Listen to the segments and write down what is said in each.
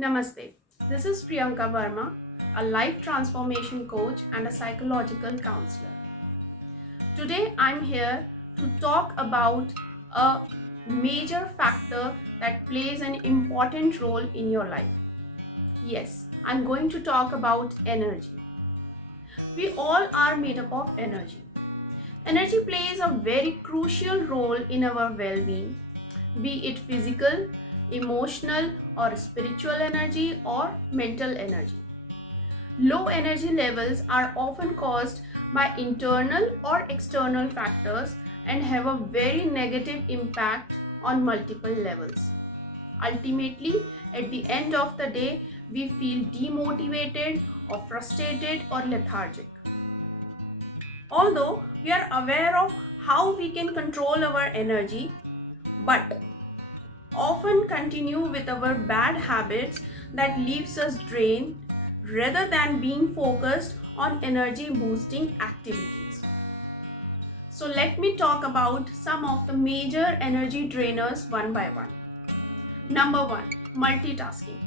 Namaste. This is Priyanka Verma, a life transformation coach and a psychological counselor. Today I'm here to talk about a major factor that plays an important role in your life. Yes, I'm going to talk about energy. We all are made up of energy. Energy plays a very crucial role in our well being, be it physical, emotional, or spiritual energy or mental energy. Low energy levels are often caused by internal or external factors and have a very negative impact on multiple levels. Ultimately, at the end of the day, we feel demotivated or frustrated or lethargic. Although we are aware of how we can control our energy, but often continue with our bad habits that leaves us drained rather than being focused on energy boosting activities. So let me talk about some of the major energy drainers one by one. Number 1, multitasking.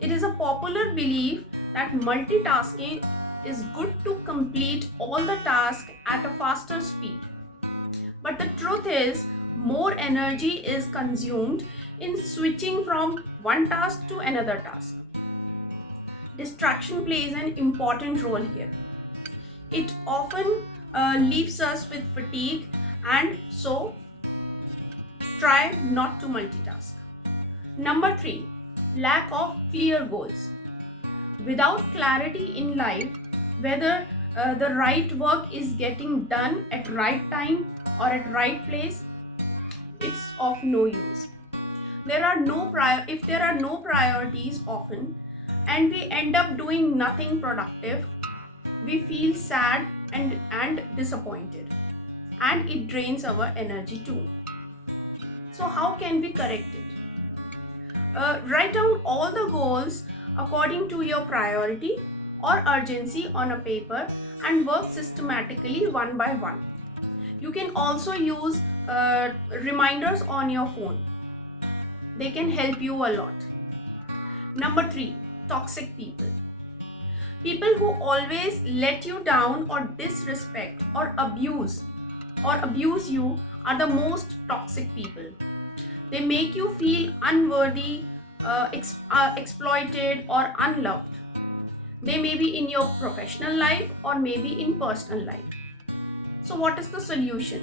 It is a popular belief that multitasking is good to complete all the tasks at a faster speed. But the truth is, more energy is consumed in switching from one task to another task. Distraction plays an important role here. It often leaves us with fatigue, and so try not to multitask. Number 3, lack of clear goals. Without clarity in life, whether the right work is getting done at right time or at right place, it's of no use. If there are no priorities often and we end up doing nothing productive, we feel sad and disappointed, and it drains our energy too. So how can we correct it? Write down all the goals according to your priority or urgency on a paper and work systematically one by one. You can also use reminders on your phone. They can help you a lot. Number 3, toxic people. People who always let you down or disrespect or abuse you are the most toxic people. They make you feel unworthy, exploited, or unloved. They may be in your professional life or maybe in personal life. So what is the solution?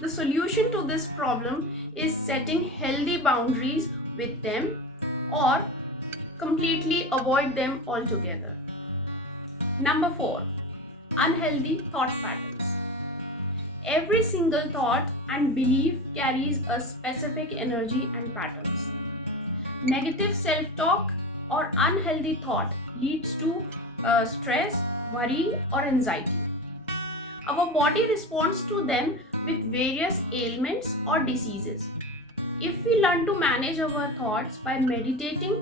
The solution to this problem is setting healthy boundaries with them or completely avoid them altogether. Number 4, unhealthy thought patterns. Every single thought and belief carries a specific energy and patterns. Negative self-talk or unhealthy thought leads to stress, worry, or anxiety. Our body responds to them with various ailments or diseases. If we learn to manage our thoughts by meditating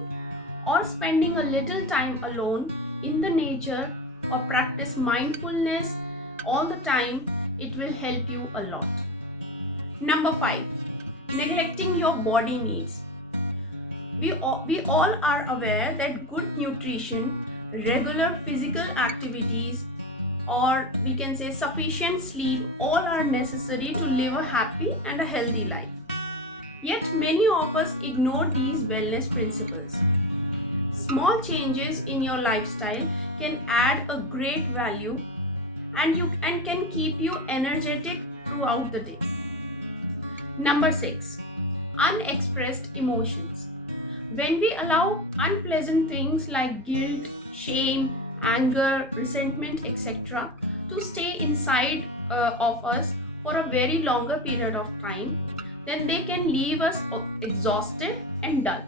or spending a little time alone in the nature or practice mindfulness all the time, it will help you a lot. Number 5, neglecting your body needs. We all are aware that good nutrition, regular physical activities, or we can say sufficient sleep, all are necessary to live a happy and a healthy life. Yet many of us ignore these wellness principles. Small changes in your lifestyle can add a great value and can keep you energetic throughout the day. Number 6, unexpressed emotions. When we allow unpleasant things like guilt, shame, anger, resentment, etc. to stay inside of us for a very longer period of time, then they can leave us exhausted and dull.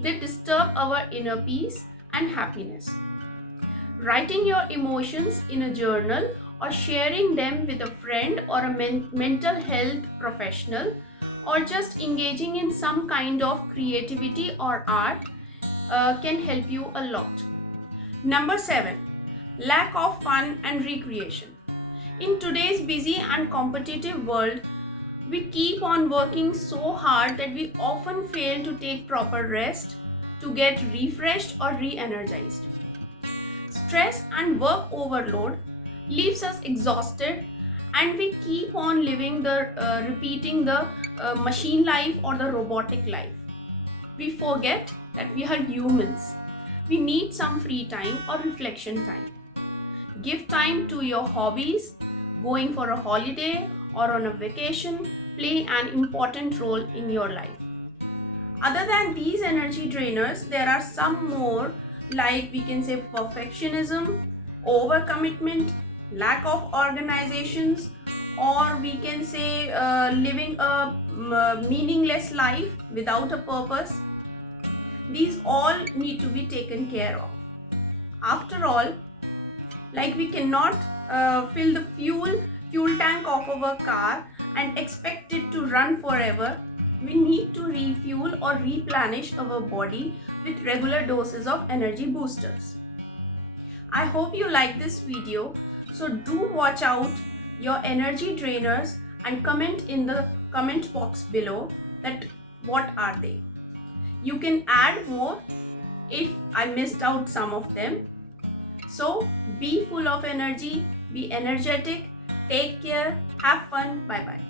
They disturb our inner peace and happiness. Writing your emotions in a journal or sharing them with a friend or a mental health professional or just engaging in some kind of creativity or art can help you a lot. Number 7, lack of fun and recreation. In today's busy and competitive world, we keep on working so hard that we often fail to take proper rest, to get refreshed or re-energized. Stress and work overload leaves us exhausted, and we keep on living repeating the machine life or the robotic life. We forget that we are humans. We need some free time or reflection time. Give time to your hobbies. Going for a holiday or on a vacation play an important role in your life. Other than these energy drainers, there are some more, like we can say perfectionism, overcommitment, lack of organizations, or we can say living a meaningless life without a purpose. These all need to be taken care of. After all, like we cannot fill the fuel tank of our car and expect it to run forever. We need to refuel or replenish our body with regular doses of energy boosters. I hope you like this video. So do watch out your energy drainers and comment in the comment box below that what are they. You can add more if I missed out some of them. So be full of energy, be energetic, take care, have fun, bye bye.